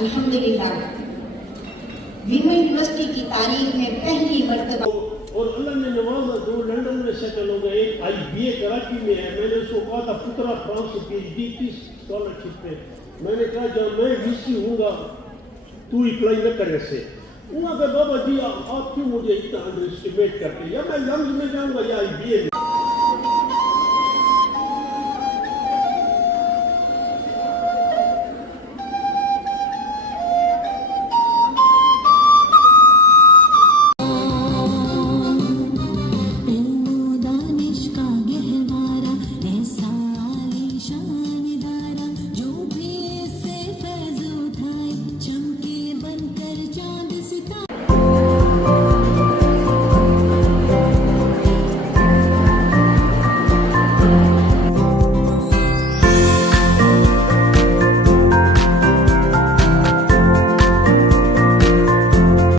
अल्हम्दुलिल्लाह women university की तारीख में पहली मर्तबा। और अल्लाह ने नवाजा, 2 लंदन में सेटल हो गए, एक IBA कराची में है। मैंने उसको कहा था पुत्रा फ्रांस से PhD की स्कॉलरशिप पे। मैंने कहा जब मैं VC हूँगा तू अप्लाई न करे से। वहाँ पे बाबा जी आप क्यों मुझे इतना अंडर एस्टिमेट करते, या मैं लम्स में जाऊँगा या IBA में।